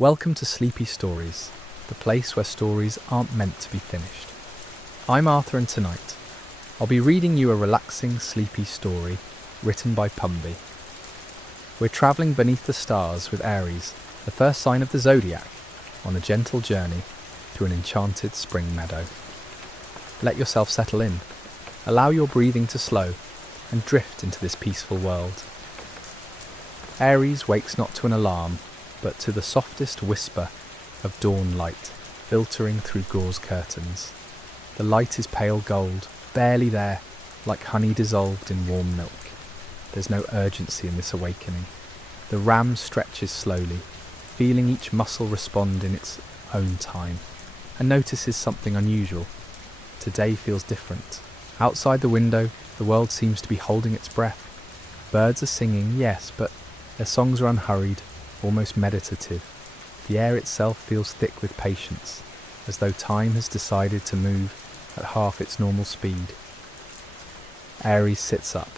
Welcome to Sleepy Stories, the place where stories aren't meant to be finished. I'm Arthur, and tonight I'll be reading you a relaxing, sleepy story written by Pumby. We're travelling beneath the stars with Aries, the first sign of the Zodiac, on a gentle journey through an enchanted spring meadow. Let yourself settle in, allow your breathing to slow, and drift into this peaceful world. Aries wakes not to an alarm, but to the softest whisper of dawn light filtering through gauze curtains. The light is pale gold, barely there, like honey dissolved in warm milk. There's no urgency in this awakening. The ram stretches slowly, feeling each muscle respond in its own time, and notices something unusual. Today feels different. Outside the window, the world seems to be holding its breath. Birds are singing, yes, but their songs are unhurried, almost meditative. The air itself feels thick with patience, as though time has decided to move at half its normal speed. Aries sits up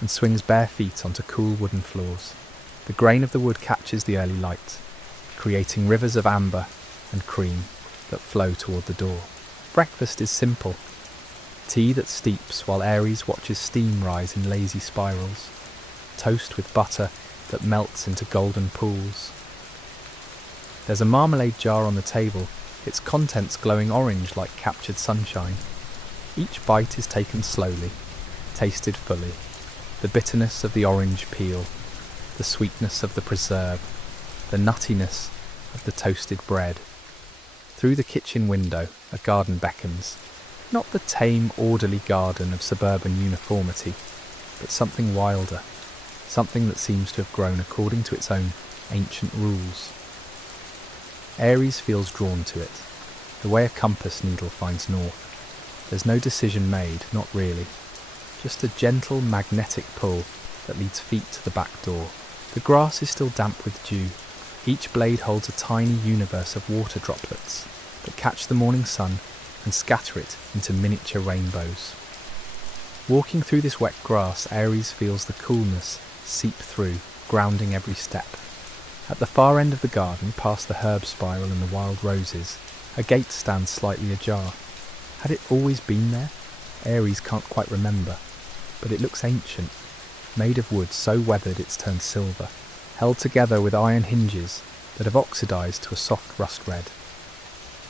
and swings bare feet onto cool wooden floors. The grain of the wood catches the early light, creating rivers of amber and cream that flow toward the door. Breakfast is simple. Tea that steeps while Aries watches steam rise in lazy spirals. Toast with butter that melts into golden pools. There's a marmalade jar on the table, its contents glowing orange like captured sunshine. Each bite is taken slowly, tasted fully. The bitterness of the orange peel, the sweetness of the preserve, the nuttiness of the toasted bread. Through the kitchen window, a garden beckons. Not the tame, orderly garden of suburban uniformity, but something wilder. Something that seems to have grown according to its own ancient rules. Aries feels drawn to it, the way a compass needle finds north. There's no decision made, not really. Just a gentle magnetic pull that leads feet to the back door. The grass is still damp with dew. Each blade holds a tiny universe of water droplets that catch the morning sun and scatter it into miniature rainbows. Walking through this wet grass, Aries feels the coolness seep through, grounding every step. At the far end of the garden, past the herb spiral and the wild roses, a gate stands slightly ajar. Had it always been there? Aries can't quite remember, but it looks ancient, made of wood so weathered it's turned silver, held together with iron hinges that have oxidized to a soft rust red.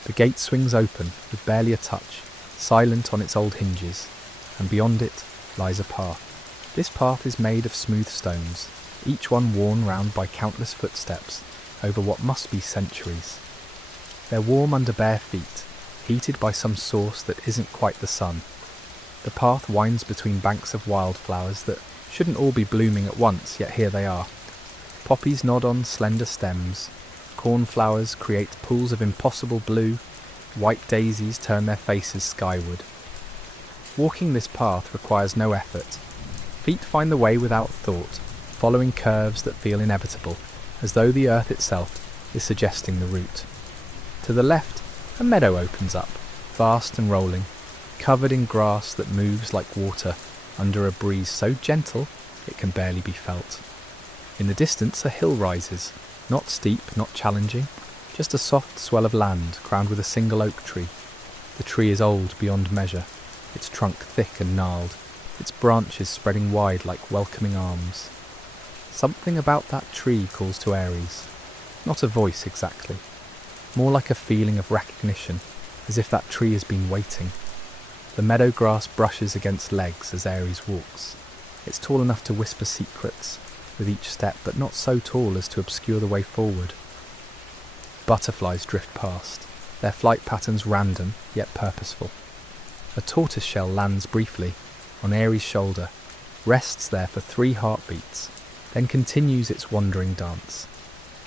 The gate swings open with barely a touch, silent on its old hinges, and beyond it lies a path. This path is made of smooth stones, each one worn round by countless footsteps over what must be centuries. They're warm under bare feet, heated by some source that isn't quite the sun. The path winds between banks of wildflowers that shouldn't all be blooming at once, yet here they are. Poppies nod on slender stems, cornflowers create pools of impossible blue, white daisies turn their faces skyward. Walking this path requires no effort. Feet find the way without thought, following curves that feel inevitable, as though the earth itself is suggesting the route. To the left, a meadow opens up, vast and rolling, covered in grass that moves like water under a breeze so gentle it can barely be felt. In the distance, a hill rises, not steep, not challenging, just a soft swell of land crowned with a single oak tree. The tree is old beyond measure, its trunk thick and gnarled, its branches spreading wide like welcoming arms. Something about that tree calls to Aries. Not a voice exactly, more like a feeling of recognition, as if that tree has been waiting. The meadow grass brushes against legs as Aries walks. It's tall enough to whisper secrets with each step, but not so tall as to obscure the way forward. Butterflies drift past, their flight patterns random yet purposeful. A tortoiseshell lands briefly on Aries' shoulder, rests there for 3 heartbeats, then continues its wandering dance.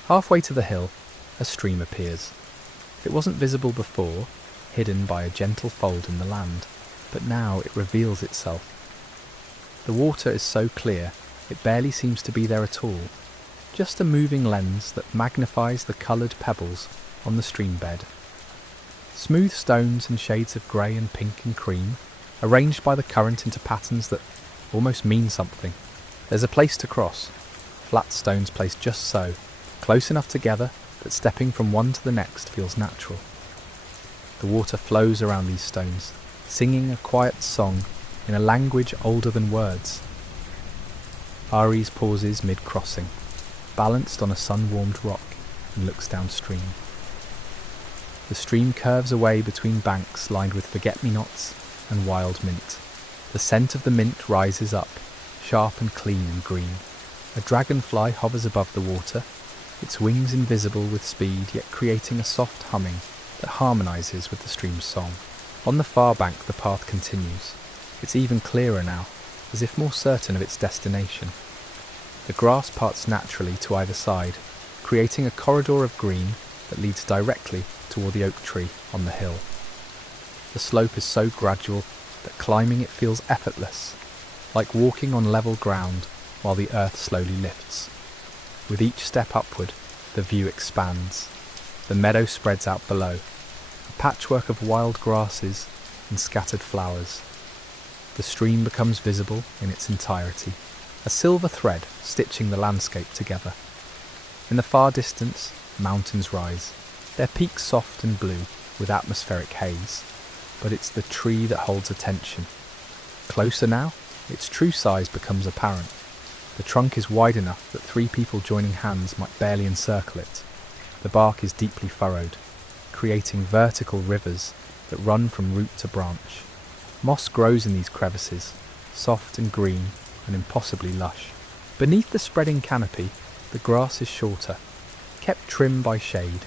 Halfway to the hill, a stream appears. It wasn't visible before, hidden by a gentle fold in the land, but now it reveals itself. The water is so clear, it barely seems to be there at all, just a moving lens that magnifies the coloured pebbles on the stream bed. Smooth stones and shades of grey and pink and cream, arranged by the current into patterns that almost mean something. There's a place to cross, flat stones placed just so, close enough together that stepping from one to the next feels natural. The water flows around these stones, singing a quiet song in a language older than words. Aries pauses mid-crossing, balanced on a sun-warmed rock, and looks downstream. The stream curves away between banks lined with forget-me-nots and wild mint. The scent of the mint rises up, sharp and clean and green. A dragonfly hovers above the water, its wings invisible with speed, yet creating a soft humming that harmonises with the stream's song. On the far bank the path continues. It's even clearer now, as if more certain of its destination. The grass parts naturally to either side, creating a corridor of green that leads directly toward the oak tree on the hill. The slope is so gradual that climbing it feels effortless, like walking on level ground while the earth slowly lifts. With each step upward, the view expands. The meadow spreads out below, a patchwork of wild grasses and scattered flowers. The stream becomes visible in its entirety, a silver thread stitching the landscape together. In the far distance, mountains rise, their peaks soft and blue with atmospheric haze. But it's the tree that holds attention. Closer now, its true size becomes apparent. The trunk is wide enough that 3 people joining hands might barely encircle it. The bark is deeply furrowed, creating vertical rivers that run from root to branch. Moss grows in these crevices, soft and green and impossibly lush. Beneath the spreading canopy, the grass is shorter, kept trim by shade.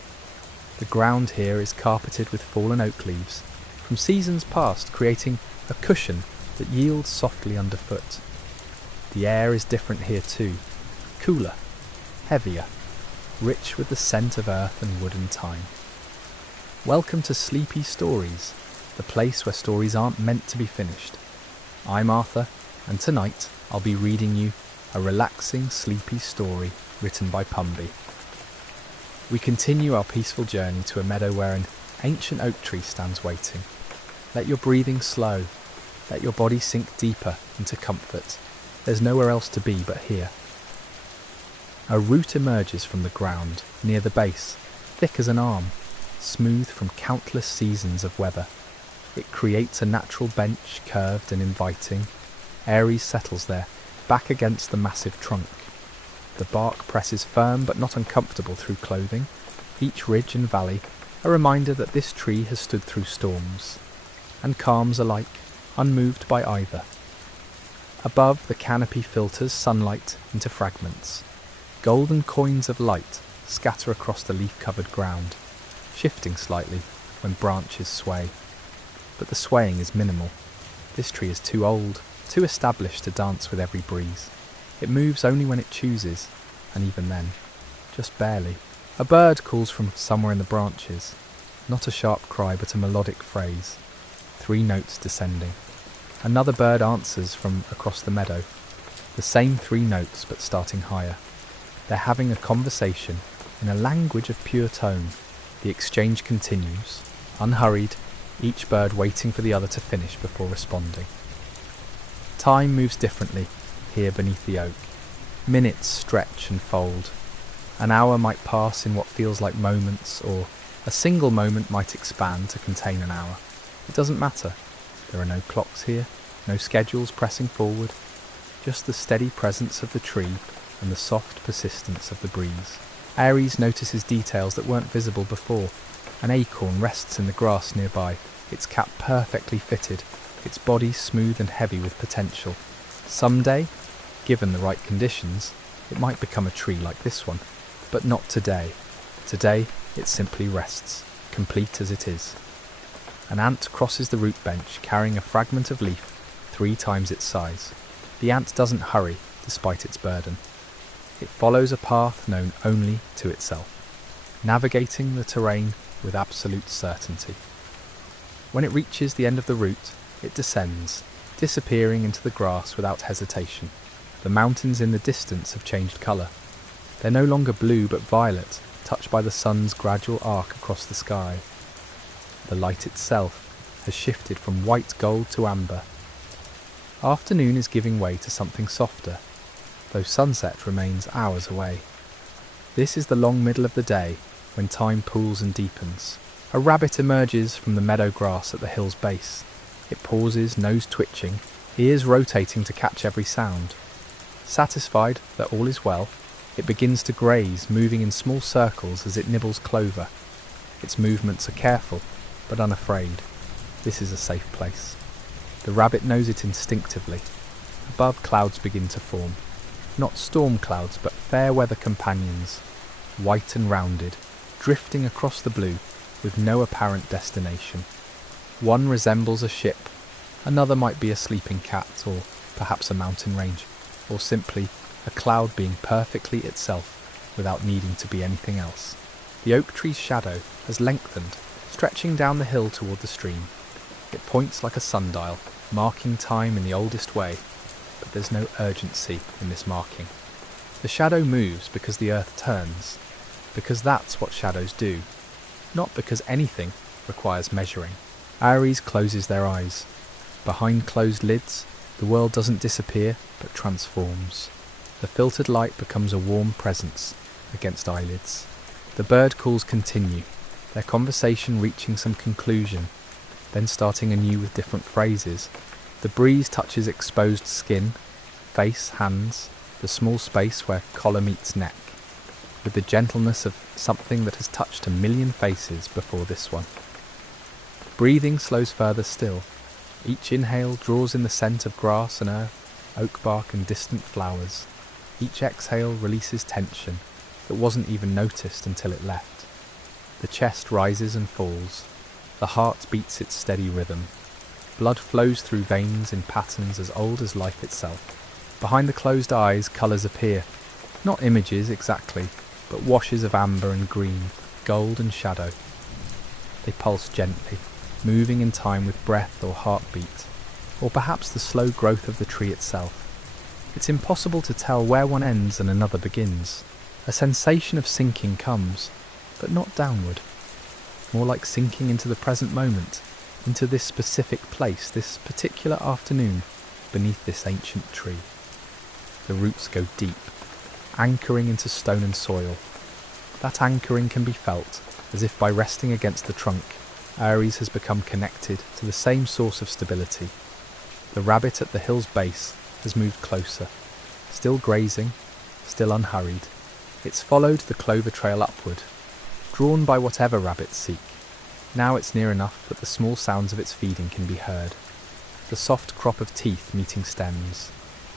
The ground here is carpeted with fallen oak leaves from seasons past, creating a cushion that yields softly underfoot. The air is different here too, cooler, heavier, rich with the scent of earth and wood and thyme. Welcome to Sleepy Stories, the place where stories aren't meant to be finished. I'm Arthur, and tonight I'll be reading you a relaxing, sleepy story written by Pumby. We continue our peaceful journey to a meadow where an ancient oak tree stands waiting. Let your breathing slow, let your body sink deeper into comfort. There's nowhere else to be but here. A root emerges from the ground, near the base, thick as an arm, smooth from countless seasons of weather. It creates a natural bench, curved and inviting. Aries settles there, back against the massive trunk. The bark presses firm but not uncomfortable through clothing, each ridge and valley a reminder that this tree has stood through storms, and calms alike, unmoved by either. Above, the canopy filters sunlight into fragments. Golden coins of light scatter across the leaf-covered ground, shifting slightly when branches sway. But the swaying is minimal. This tree is too old, too established to dance with every breeze. It moves only when it chooses, and even then, just barely. A bird calls from somewhere in the branches, not a sharp cry but a melodic phrase, 3 notes descending. Another bird answers from across the meadow, the same 3 notes but starting higher. They're having a conversation in a language of pure tone. The exchange continues, unhurried, each bird waiting for the other to finish before responding. Time moves differently here beneath the oak. Minutes stretch and fold. An hour might pass in what feels like moments, or a single moment might expand to contain an hour. It doesn't matter. There are no clocks here, no schedules pressing forward, just the steady presence of the tree and the soft persistence of the breeze. Aries notices details that weren't visible before. An acorn rests in the grass nearby, its cap perfectly fitted, its body smooth and heavy with potential. Someday, given the right conditions, it might become a tree like this one, but not today. Today, it simply rests, complete as it is. An ant crosses the root bench, carrying a fragment of leaf 3 times its size. The ant doesn't hurry, despite its burden. It follows a path known only to itself, navigating the terrain with absolute certainty. When it reaches the end of the route, it descends, disappearing into the grass without hesitation. The mountains in the distance have changed colour. They're no longer blue but violet, touched by the sun's gradual arc across the sky. The light itself has shifted from white gold to amber. Afternoon is giving way to something softer, though sunset remains hours away. This is the long middle of the day, when time pools and deepens. A rabbit emerges from the meadow grass at the hill's base. It pauses, nose twitching, ears rotating to catch every sound. Satisfied that all is well, it begins to graze, moving in small circles as it nibbles clover. Its movements are careful, but unafraid. This is a safe place. The rabbit knows it instinctively. Above, clouds begin to form. Not storm clouds, but fair weather companions, white and rounded, drifting across the blue with no apparent destination. One resembles a ship, another might be a sleeping cat, or perhaps a mountain range, or simply a cloud being perfectly itself without needing to be anything else. The oak tree's shadow has lengthened, stretching down the hill toward the stream. It points like a sundial, marking time in the oldest way, but there's no urgency in this marking. The shadow moves because the earth turns, because that's what shadows do, not because anything requires measuring. Aries closes their eyes. Behind closed lids, the world doesn't disappear, but transforms. The filtered light becomes a warm presence against eyelids. The bird calls continue, their conversation reaching some conclusion, then starting anew with different phrases. The breeze touches exposed skin, face, hands, the small space where collar meets neck, with the gentleness of something that has touched a million faces before this one. Breathing slows further still. Each inhale draws in the scent of grass and earth, oak bark and distant flowers. Each exhale releases tension that wasn't even noticed until it left. The chest rises and falls. The heart beats its steady rhythm. Blood flows through veins in patterns as old as life itself. Behind the closed eyes, colours appear. Not images exactly, but washes of amber and green, gold and shadow. They pulse gently, moving in time with breath or heartbeat, or perhaps the slow growth of the tree itself. It's impossible to tell where one ends and another begins. A sensation of sinking comes, but not downward. More like sinking into the present moment, into this specific place, this particular afternoon, beneath this ancient tree. The roots go deep, anchoring into stone and soil. That anchoring can be felt, as if by resting against the trunk, Aries has become connected to the same source of stability. The rabbit at the hill's base has moved closer, still grazing, still unhurried. It's followed the clover trail upward, drawn by whatever rabbits seek. Now it's near enough that the small sounds of its feeding can be heard. The soft crop of teeth meeting stems,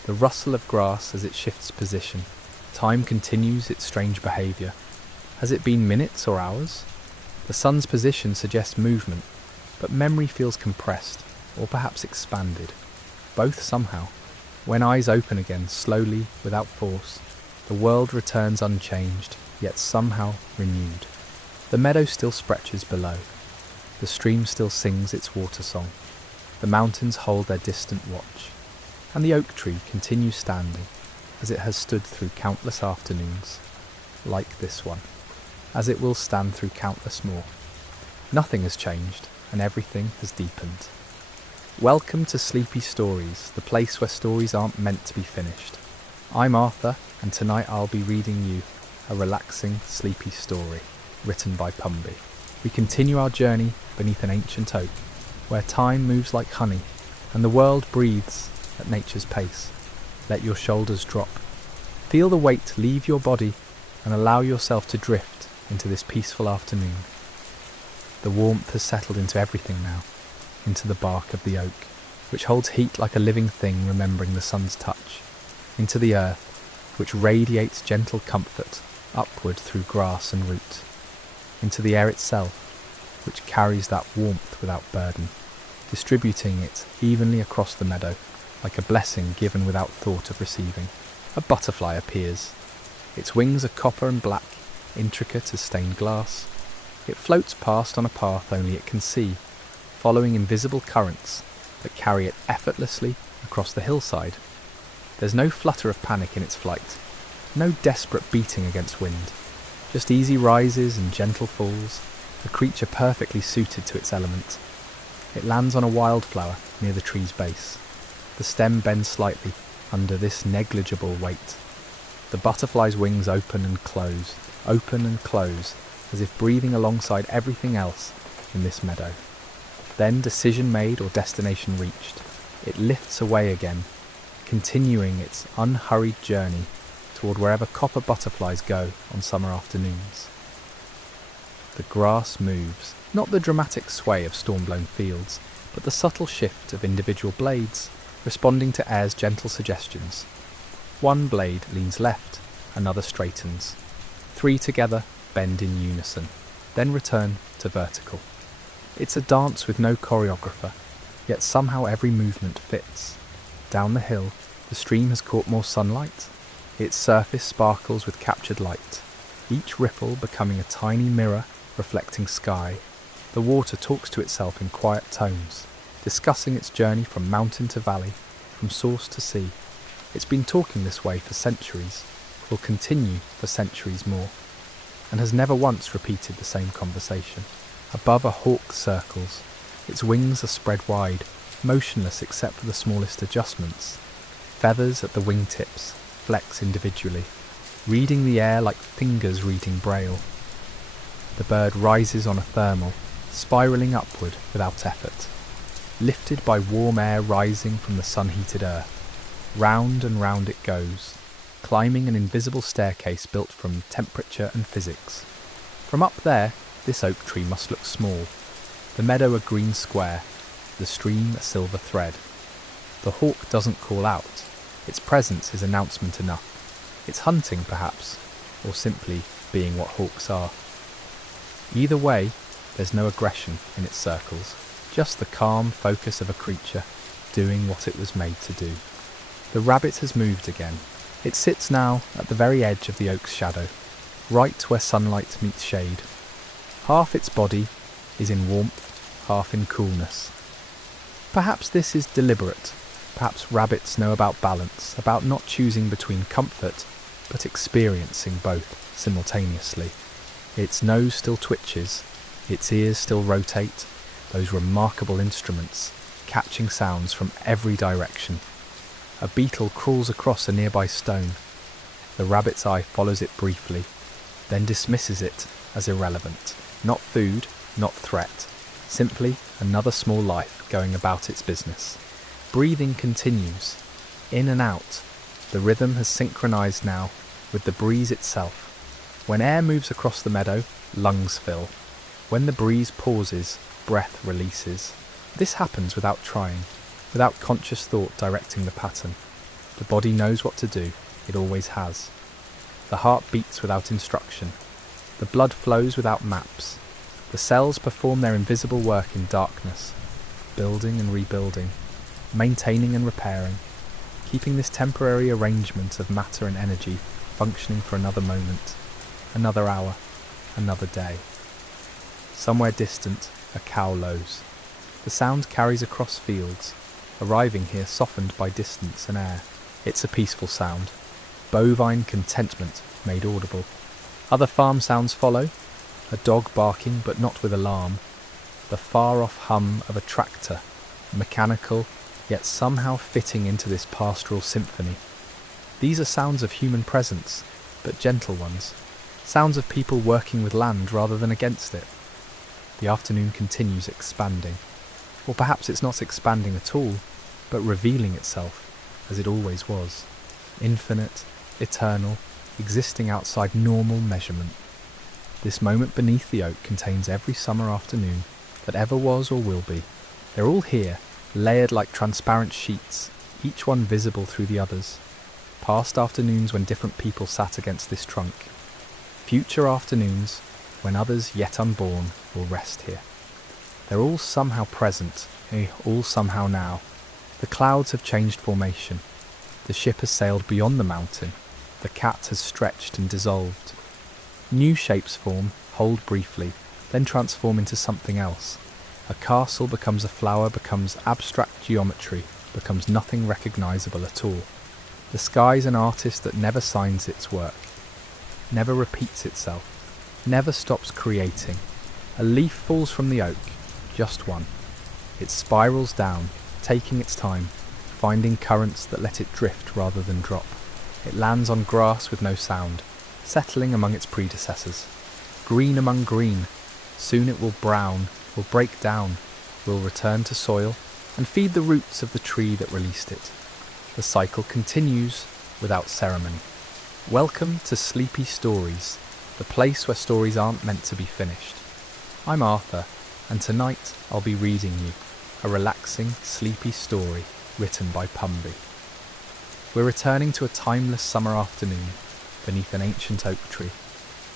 the rustle of grass as it shifts position. Time continues its strange behaviour. Has it been minutes or hours? The sun's position suggests movement, but memory feels compressed, or perhaps expanded. Both somehow. When eyes open again, slowly, without force, the world returns unchanged, yet somehow renewed. The meadow still stretches below. The stream still sings its water song. The mountains hold their distant watch. And the oak tree continues standing, as it has stood through countless afternoons, like this one, as it will stand through countless more. Nothing has changed, and everything has deepened. Welcome to Sleepy Stories, the place where stories aren't meant to be finished. I'm Arthur, and tonight I'll be reading you a relaxing, sleepy story, written by Pumby. We continue our journey beneath an ancient oak, where time moves like honey, and the world breathes at nature's pace. Let your shoulders drop. Feel the weight leave your body, and allow yourself to drift into this peaceful afternoon. The warmth has settled into everything now, into the bark of the oak, which holds heat like a living thing remembering the sun's touch, into the earth, which radiates gentle comfort upward through grass and root, into the air itself, which carries that warmth without burden, distributing it evenly across the meadow, like a blessing given without thought of receiving. A butterfly appears. Its wings are copper and black, intricate as stained glass. It floats past on a path only it can see, following invisible currents that carry it effortlessly across the hillside. There's no flutter of panic in its flight, no desperate beating against wind, just easy rises and gentle falls, a creature perfectly suited to its element. It lands on a wildflower near the tree's base. The stem bends slightly under this negligible weight. The butterfly's wings open and close, as if breathing alongside everything else in this meadow. Then, decision made or destination reached, it lifts away again, continuing its unhurried journey toward wherever copper butterflies go on summer afternoons. The grass moves, not the dramatic sway of storm-blown fields, but the subtle shift of individual blades, responding to air's gentle suggestions. One blade leans left, another straightens. 3 together bend in unison, then return to vertical. It's a dance with no choreographer, yet somehow every movement fits. Down the hill, the stream has caught more sunlight. Its surface sparkles with captured light, each ripple becoming a tiny mirror reflecting sky. The water talks to itself in quiet tones, discussing its journey from mountain to valley, from source to sea. It's been talking this way for centuries, will continue for centuries more, and has never once repeated the same conversation. Above a hawk circles, its wings are spread wide, motionless except for the smallest adjustments. Feathers at the wingtips flex individually, reading the air like fingers reading braille. The bird rises on a thermal, spiralling upward without effort, lifted by warm air rising from the sun-heated earth. Round and round it goes, climbing an invisible staircase built from temperature and physics. From up there, this oak tree must look small, the meadow a green square, the stream a silver thread. The hawk doesn't call out, its presence is announcement enough. It's hunting, perhaps, or simply being what hawks are. Either way, there's no aggression in its circles, just the calm focus of a creature doing what it was made to do. The rabbit has moved again. It sits now at the very edge of the oak's shadow, right where sunlight meets shade. Half its body is in warmth, half in coolness. Perhaps this is deliberate. Perhaps rabbits know about balance, about not choosing between comfort, but experiencing both simultaneously. Its nose still twitches, its ears still rotate, those remarkable instruments, catching sounds from every direction. A beetle crawls across a nearby stone. The rabbit's eye follows it briefly, then dismisses it as irrelevant. Not food, not threat, simply another small life going about its business. Breathing continues, in and out. The rhythm has synchronized now with the breeze itself. When air moves across the meadow, lungs fill. When the breeze pauses, breath releases. This happens without trying, without conscious thought directing the pattern. The body knows what to do, it always has. The heart beats without instruction. The blood flows without maps. The cells perform their invisible work in darkness, building and rebuilding, maintaining and repairing, keeping this temporary arrangement of matter and energy functioning for another moment, another hour, another day. Somewhere distant, a cow lows. The sound carries across fields, arriving here softened by distance and air. It's a peaceful sound, bovine contentment made audible. Other farm sounds follow, a dog barking but not with alarm, the far-off hum of a tractor, mechanical yet somehow fitting into this pastoral symphony. These are sounds of human presence, but gentle ones, sounds of people working with land rather than against it. The afternoon continues expanding, or perhaps it's not expanding at all, but revealing itself as it always was, infinite, eternal, existing outside normal measurement. This moment beneath the oak contains every summer afternoon that ever was or will be. They're all here, layered like transparent sheets, each one visible through the others. Past afternoons when different people sat against this trunk. Future afternoons when others yet unborn will rest here. They're all somehow present, all somehow now. The clouds have changed formation. The ship has sailed beyond the mountain. The cat has stretched and dissolved. New shapes form, hold briefly, then transform into something else. A castle becomes a flower, becomes abstract geometry, becomes nothing recognizable at all. The sky's an artist that never signs its work, never repeats itself, never stops creating. A leaf falls from the oak, just one. It spirals down, taking its time, finding currents that let it drift rather than drop. It lands on grass with no sound, settling among its predecessors. green among green. Soon it will brown, will break down, will return to soil and feed the roots of the tree that released it. The cycle continues without ceremony. Welcome to Sleepy Stories, the place where stories aren't meant to be finished. I'm Arthur, and tonight I'll be reading you a relaxing, sleepy story written by Pumby. We're returning to a timeless summer afternoon beneath an ancient oak tree,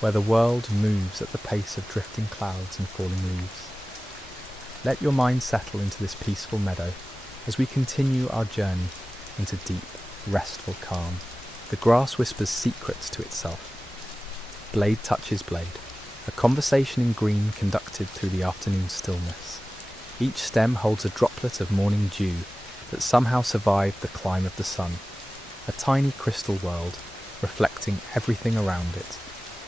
where the world moves at the pace of drifting clouds and falling leaves. Let your mind settle into this peaceful meadow as we continue our journey into deep, restful calm. The grass whispers secrets to itself. Blade touches blade, a conversation in green conducted through the afternoon stillness. Each stem holds a droplet of morning dew that somehow survived the climb of the sun, a tiny crystal world reflecting everything around it.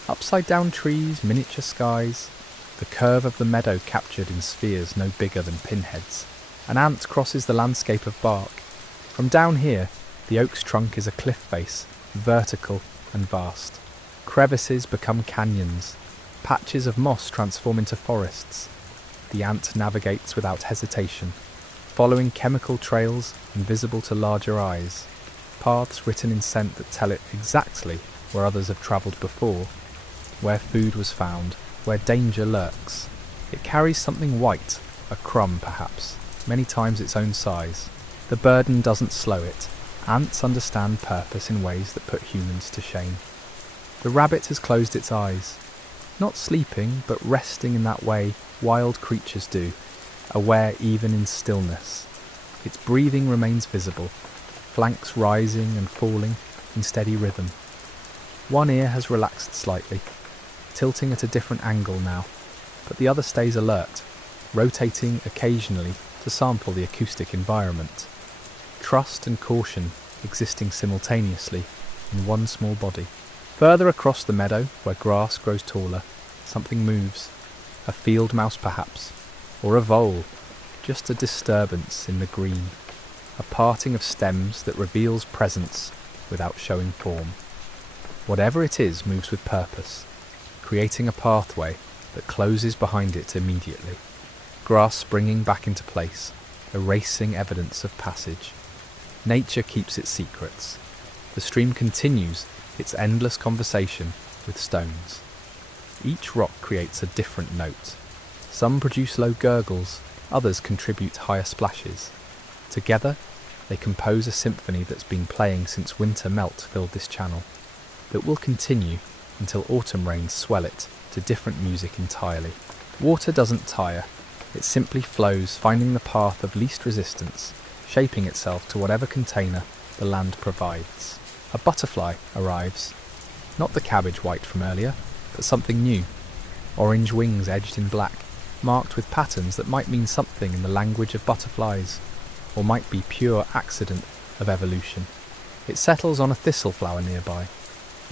Upside-down trees, miniature skies, the curve of the meadow captured in spheres no bigger than pinheads. An ant crosses the landscape of bark. From down here, the oak's trunk is a cliff face, vertical and vast. Crevices become canyons. Patches of moss transform into forests. The ant navigates without hesitation, following chemical trails invisible to larger eyes, paths written in scent that tell it exactly where others have travelled before, where food was found, where danger lurks. It carries something white, a crumb perhaps, many times its own size. The burden doesn't slow it. Ants understand purpose in ways that put humans to shame. The rabbit has closed its eyes, not sleeping, but resting in that way wild creatures do, aware even in stillness. Its breathing remains visible, flanks rising and falling in steady rhythm. One ear has relaxed slightly, tilting at a different angle now, but the other stays alert, rotating occasionally to sample the acoustic environment. Trust and caution existing simultaneously in one small body. Further across the meadow, where grass grows taller, something moves. A field mouse perhaps, or a vole, just a disturbance in the green, a parting of stems that reveals presence without showing form. Whatever it is moves with purpose, creating a pathway that closes behind it immediately. Grass springing back into place, erasing evidence of passage. Nature keeps its secrets. The stream continues its endless conversation with stones. Each rock creates a different note. Some produce low gurgles, others contribute higher splashes. Together, they compose a symphony that's been playing since winter melt filled this channel, that will continue until autumn rains swell it to different music entirely. Water doesn't tire, it simply flows, finding the path of least resistance, shaping itself to whatever container the land provides. A butterfly arrives, not the cabbage white from earlier, but something new. Orange wings edged in black, marked with patterns that might mean something in the language of butterflies, or might be pure accident of evolution. It settles on a thistle flower nearby,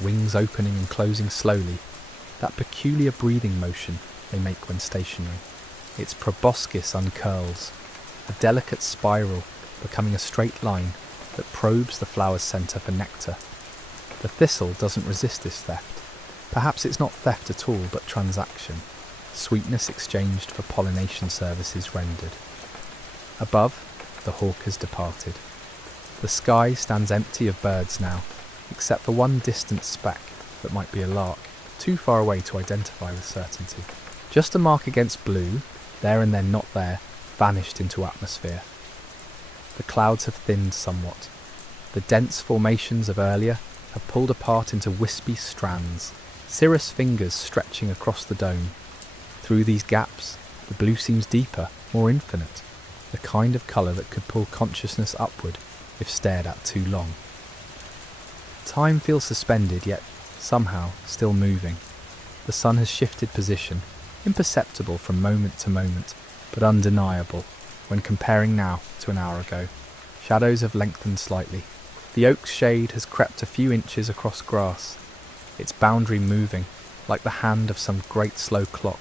wings opening and closing slowly, that peculiar breathing motion they make when stationary. Its proboscis uncurls, a delicate spiral becoming a straight line that probes the flower's centre for nectar. The thistle doesn't resist this theft. Perhaps it's not theft at all, but transaction. Sweetness exchanged for pollination services rendered. Above, the hawk has departed. The sky stands empty of birds now, except for one distant speck that might be a lark, too far away to identify with certainty. Just a mark against blue, there and then not there, vanished into atmosphere. The clouds have thinned somewhat. The dense formations of earlier have pulled apart into wispy strands, cirrus fingers stretching across the dome. Through these gaps, the blue seems deeper, more infinite, the kind of colour that could pull consciousness upward if stared at too long. Time feels suspended, yet somehow still moving. The sun has shifted position, imperceptible from moment to moment, but undeniable when comparing now to an hour ago. Shadows have lengthened slightly. The oak's shade has crept a few inches across grass, its boundary moving like the hand of some great slow clock,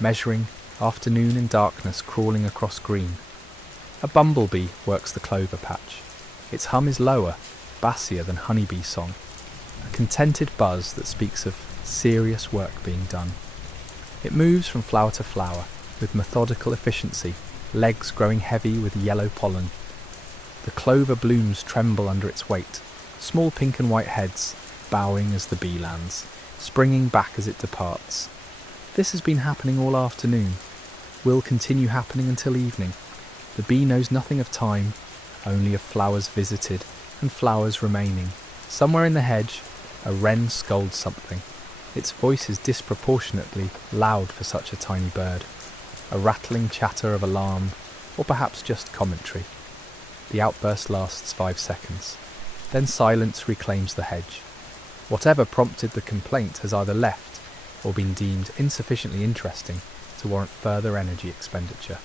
measuring afternoon in darkness crawling across green. A bumblebee works the clover patch. Its hum is lower, bassier than honeybee song, a contented buzz that speaks of serious work being done. It moves from flower to flower, with methodical efficiency, legs growing heavy with yellow pollen. The clover blooms tremble under its weight, small pink and white heads bowing as the bee lands, springing back as it departs. This has been happening all afternoon, will continue happening until evening. The bee knows nothing of time, only of flowers visited and flowers remaining. Somewhere in the hedge, a wren scolds something. Its voice is disproportionately loud for such a tiny bird. A rattling chatter of alarm, or perhaps just commentary. The outburst lasts 5 seconds. Then silence reclaims the hedge. Whatever prompted the complaint has either left or been deemed insufficiently interesting to warrant further energy expenditure.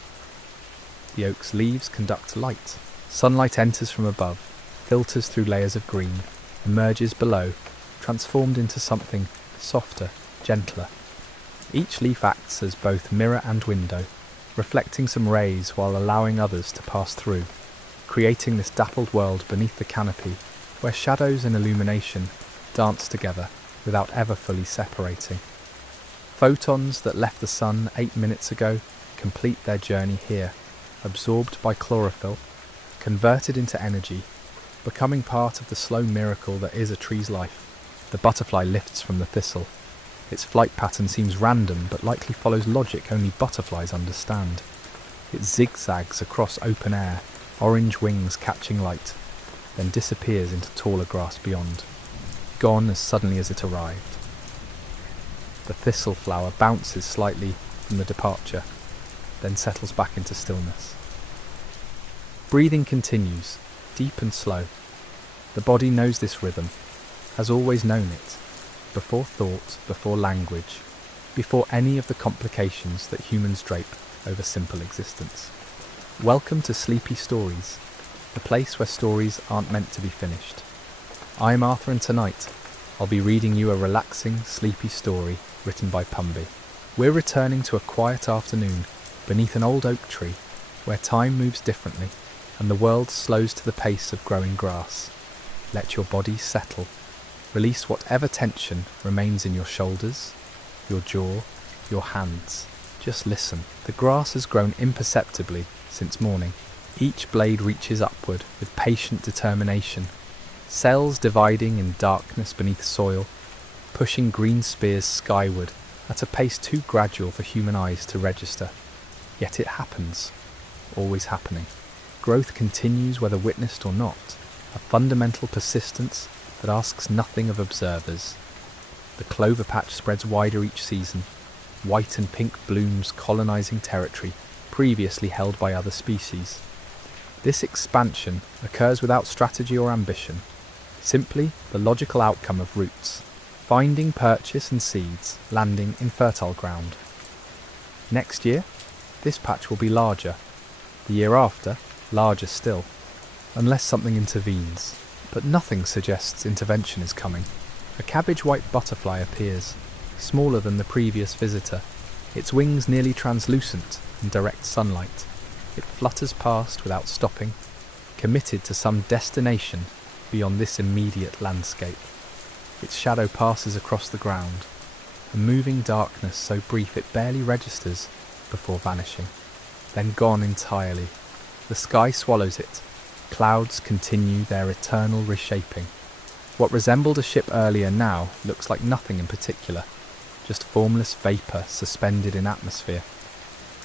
The oak's leaves conduct light. Sunlight enters from above, filters through layers of green, emerges below, transformed into something softer, gentler. Each leaf acts as both mirror and window, reflecting some rays while allowing others to pass through, creating this dappled world beneath the canopy where shadows and illumination dance together without ever fully separating. Photons that left the sun 8 minutes ago complete their journey here, absorbed by chlorophyll, converted into energy, becoming part of the slow miracle that is a tree's life. The butterfly lifts from the thistle. Its flight pattern seems random, but likely follows logic only butterflies understand. It zigzags across open air, orange wings catching light, then disappears into taller grass beyond, gone as suddenly as it arrived. The thistle flower bounces slightly from the departure, then settles back into stillness. Breathing continues, deep and slow. The body knows this rhythm, has always known it, before thought, before language, before any of the complications that humans drape over simple existence. Welcome to Sleepy Stories, the place where stories aren't meant to be finished. I'm Arthur, and tonight I'll be reading you a relaxing, sleepy story written by Pumby. We're returning to a quiet afternoon beneath an old oak tree where time moves differently and the world slows to the pace of growing grass. Let your body settle. Release whatever tension remains in your shoulders, your jaw, your hands. Just listen. The grass has grown imperceptibly since morning. Each blade reaches upward with patient determination, cells dividing in darkness beneath soil, pushing green spears skyward at a pace too gradual for human eyes to register. Yet it happens, always happening. Growth continues whether witnessed or not, a fundamental persistence that asks nothing of observers. The clover patch spreads wider each season, white and pink blooms colonizing territory previously held by other species. This expansion occurs without strategy or ambition, simply the logical outcome of roots, finding purchase and seeds, landing in fertile ground. Next year, this patch will be larger. The year after, larger still, unless something intervenes. But nothing suggests intervention is coming. A cabbage-white butterfly appears, smaller than the previous visitor, its wings nearly translucent in direct sunlight. It flutters past without stopping, committed to some destination beyond this immediate landscape. Its shadow passes across the ground, a moving darkness so brief it barely registers before vanishing, then gone entirely. The sky swallows it. Clouds continue their eternal reshaping. What resembled a ship earlier now looks like nothing in particular, just formless vapour suspended in atmosphere.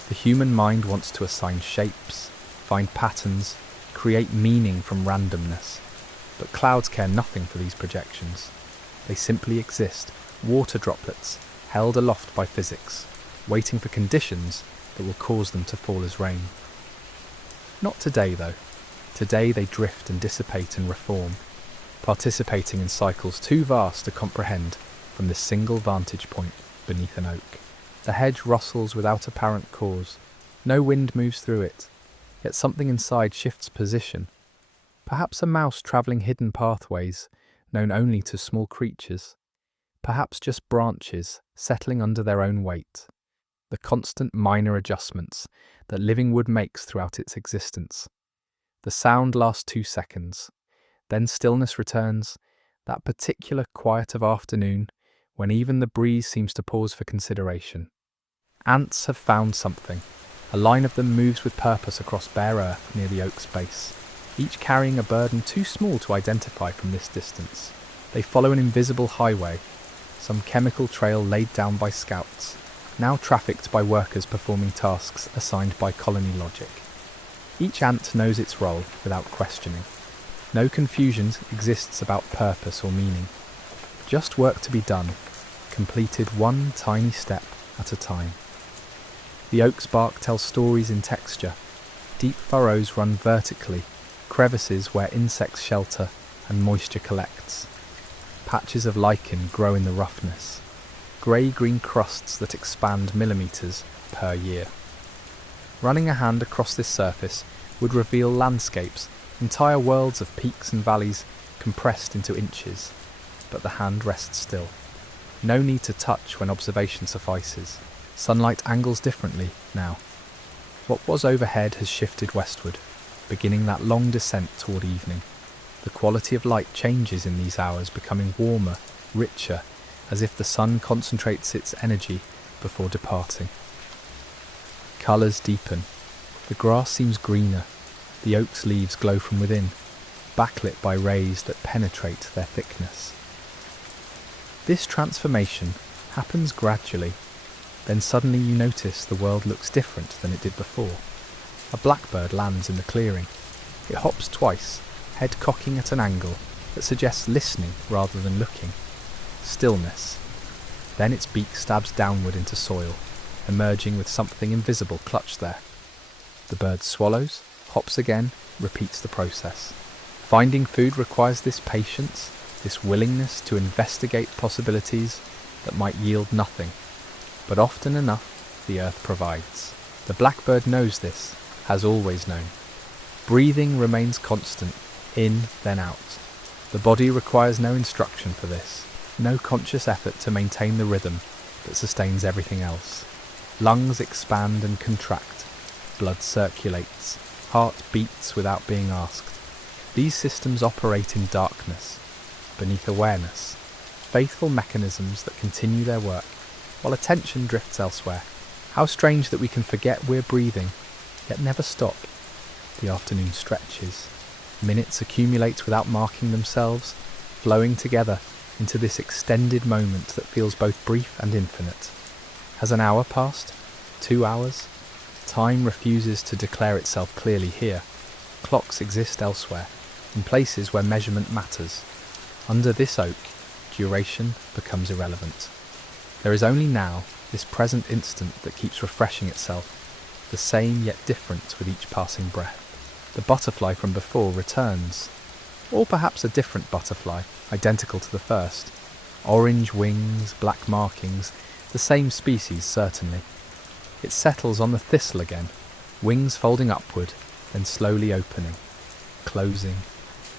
The human mind wants to assign shapes, find patterns, create meaning from randomness. But clouds care nothing for these projections. They simply exist, water droplets held aloft by physics, waiting for conditions that will cause them to fall as rain. Not today, though. Today they drift and dissipate and reform, participating in cycles too vast to comprehend from this single vantage point beneath an oak. The hedge rustles without apparent cause. No wind moves through it, yet something inside shifts position. Perhaps a mouse travelling hidden pathways known only to small creatures. Perhaps just branches settling under their own weight. The constant minor adjustments that living wood makes throughout its existence. The sound lasts 2 seconds, then stillness returns, that particular quiet of afternoon when even the breeze seems to pause for consideration. Ants have found something. A line of them moves with purpose across bare earth near the oak's base, each carrying a burden too small to identify from this distance. They follow an invisible highway, some chemical trail laid down by scouts, now trafficked by workers performing tasks assigned by colony logic. Each ant knows its role without questioning. No confusion exists about purpose or meaning. Just work to be done, completed one tiny step at a time. The oak's bark tells stories in texture. Deep furrows run vertically, crevices where insects shelter and moisture collects. Patches of lichen grow in the roughness, grey-green crusts that expand millimetres per year. Running a hand across this surface would reveal landscapes, entire worlds of peaks and valleys compressed into inches, but the hand rests still. No need to touch when observation suffices. Sunlight angles differently now. What was overhead has shifted westward, beginning that long descent toward evening. The quality of light changes in these hours, becoming warmer, richer, as if the sun concentrates its energy before departing. Colours deepen. The grass seems greener. The oak's leaves glow from within, backlit by rays that penetrate their thickness. This transformation happens gradually. Then suddenly you notice the world looks different than it did before. A blackbird lands in the clearing. It hops twice, head cocking at an angle that suggests listening rather than looking. Stillness. Then its beak stabs downward into soil, emerging with something invisible clutched there. The bird swallows, hops again, repeats the process. Finding food requires this patience, this willingness to investigate possibilities that might yield nothing. But often enough, the earth provides. The blackbird knows this, has always known. Breathing remains constant, in, then out. The body requires no instruction for this, no conscious effort to maintain the rhythm that sustains everything else. Lungs expand and contract, blood circulates, heart beats without being asked. These systems operate in darkness, beneath awareness, faithful mechanisms that continue their work, while attention drifts elsewhere. How strange that we can forget we're breathing, yet never stop. The afternoon stretches. Minutes accumulate without marking themselves, flowing together into this extended moment that feels both brief and infinite. Has an hour passed? 2 hours? Time refuses to declare itself clearly here. Clocks exist elsewhere, in places where measurement matters. Under this oak, duration becomes irrelevant. There is only now, this present instant that keeps refreshing itself, the same yet different with each passing breath. The butterfly from before returns, or perhaps a different butterfly, identical to the first. Orange wings, black markings, the same species certainly. It settles on the thistle again, wings folding upward, then slowly opening, closing,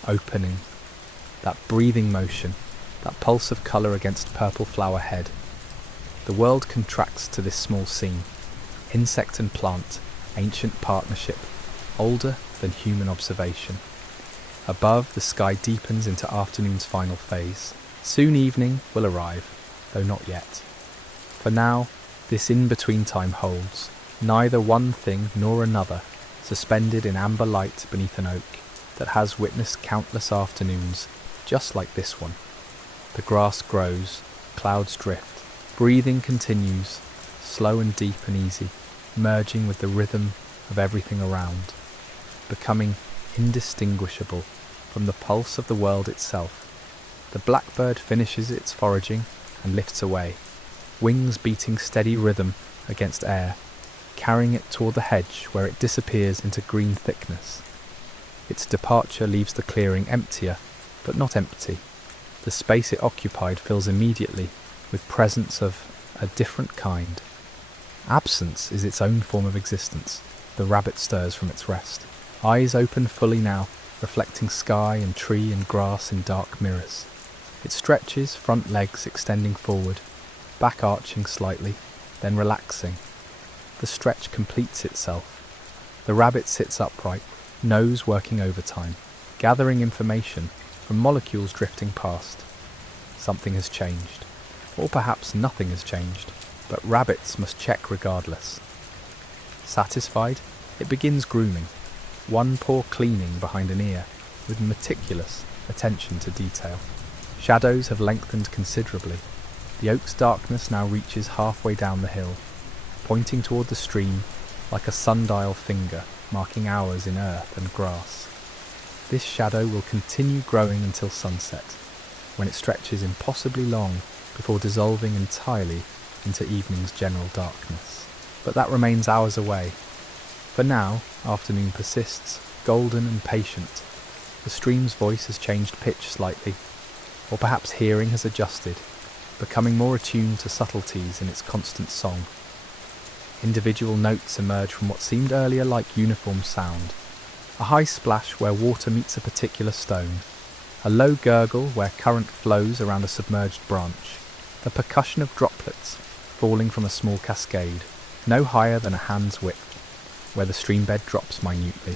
opening. That breathing motion, that pulse of colour against purple flower head. The world contracts to this small scene. Insect and plant, ancient partnership, older than human observation. Above, the sky deepens into afternoon's final phase. Soon evening will arrive, though not yet. For now, this in-between time holds, neither one thing nor another, suspended in amber light beneath an oak that has witnessed countless afternoons, just like this one. The grass grows, clouds drift, breathing continues, slow and deep and easy, merging with the rhythm of everything around, becoming indistinguishable from the pulse of the world itself. The blackbird finishes its foraging and lifts away, wings beating steady rhythm against air, carrying it toward the hedge where it disappears into green thickness. Its departure leaves the clearing emptier, but not empty. The space it occupied fills immediately with presence of a different kind. Absence is its own form of existence. The rabbit stirs from its rest. Eyes open fully now, reflecting sky and tree and grass in dark mirrors. It stretches, front legs extending forward, back arching slightly, then relaxing. The stretch completes itself. The rabbit sits upright, nose working overtime, gathering information from molecules drifting past. Something has changed. Or perhaps nothing has changed. but rabbits must check regardless. Satisfied, it begins grooming, one paw cleaning behind an ear, with meticulous attention to detail. Shadows have lengthened considerably. The oak's darkness now reaches halfway down the hill, pointing toward the stream like a sundial finger marking hours in earth and grass. This shadow will continue growing until sunset, when it stretches impossibly long before dissolving entirely into evening's general darkness. But that remains hours away. For now, afternoon persists, golden and patient. The stream's voice has changed pitch slightly, or perhaps hearing has adjusted, becoming more attuned to subtleties in its constant song. Individual notes emerge from what seemed earlier like uniform sound. A high splash where water meets a particular stone, a low gurgle where current flows around a submerged branch, the percussion of droplets falling from a small cascade, no higher than a hand's width, where the stream bed drops minutely.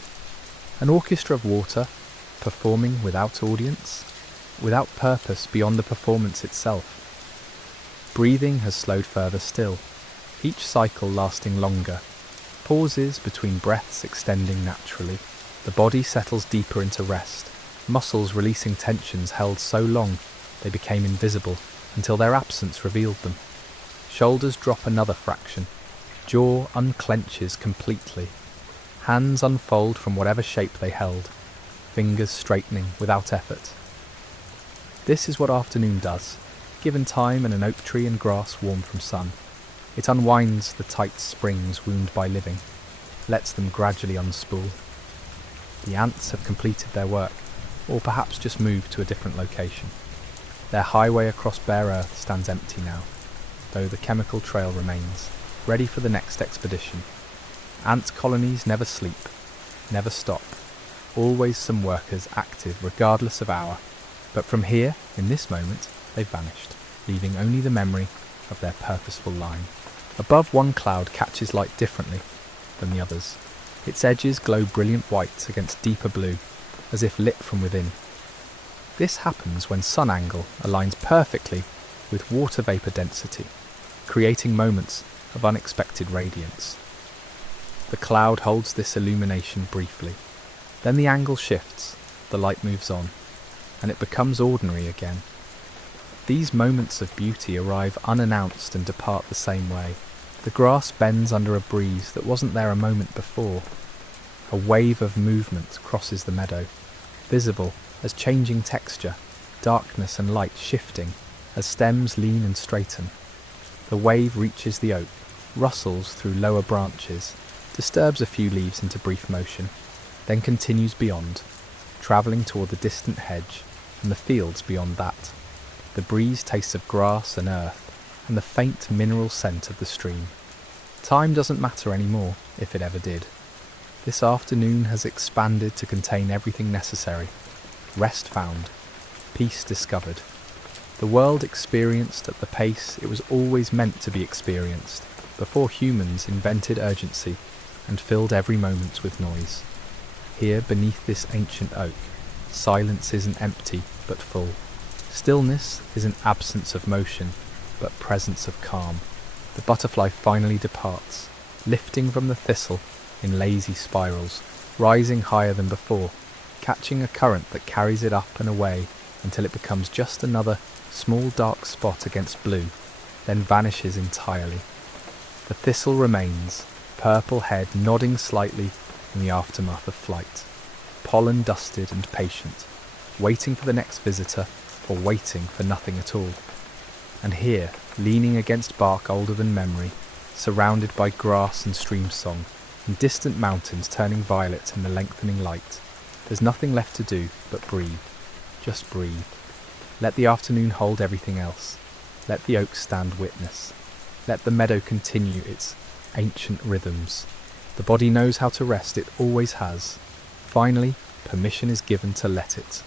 An orchestra of water, performing without audience, without purpose beyond the performance itself. Breathing has slowed further still, each cycle lasting longer, pauses between breaths extending naturally. The body settles deeper into rest, muscles releasing tensions held so long they became invisible until their absence revealed them. Shoulders drop another fraction, jaw unclenches completely, hands unfold from whatever shape they held, fingers straightening without effort. This is what afternoon does, given time and an oak tree and grass warm from sun. It unwinds the tight springs wound by living, lets them gradually unspool. The ants have completed their work, or perhaps just moved to a different location. Their highway across bare earth stands empty now, though the chemical trail remains, ready for the next expedition. Ant colonies never sleep, never stop, always some workers active regardless of hour. But from here, in this moment, they've vanished, leaving only the memory of their purposeful line. Above, one cloud catches light differently than the others. Its edges glow brilliant white against deeper blue, as if lit from within. This happens when sun angle aligns perfectly with water vapour density, creating moments of unexpected radiance. The cloud holds this illumination briefly. Then the angle shifts, the light moves on, and it becomes ordinary again. These moments of beauty arrive unannounced and depart the same way. The grass bends under a breeze that wasn't there a moment before. A wave of movement crosses the meadow, visible as changing texture, darkness and light shifting as stems lean and straighten. The wave reaches the oak, rustles through lower branches, disturbs a few leaves into brief motion, then continues beyond, travelling toward the distant hedge and the fields beyond that. The breeze tastes of grass and earth, and the faint mineral scent of the stream. Time doesn't matter anymore, if it ever did. This afternoon has expanded to contain everything necessary. Rest found, peace discovered. The world experienced at the pace it was always meant to be experienced, before humans invented urgency and filled every moment with noise. Here, beneath this ancient oak, silence isn't empty, but full. Stillness is an absence of motion, but presence of calm. The butterfly finally departs, lifting from the thistle in lazy spirals, rising higher than before, catching a current that carries it up and away until it becomes just another small dark spot against blue, then vanishes entirely. The thistle remains, purple head nodding slightly in the aftermath of flight, pollen dusted and patient, waiting for the next visitor or waiting for nothing at all. And here, leaning against bark older than memory, surrounded by grass and stream song, and distant mountains turning violet in the lengthening light, there's nothing left to do but breathe. Just breathe. Let the afternoon hold everything else. Let the oak stand witness. Let the meadow continue its ancient rhythms. The body knows how to rest, it always has. Finally, permission is given to let it.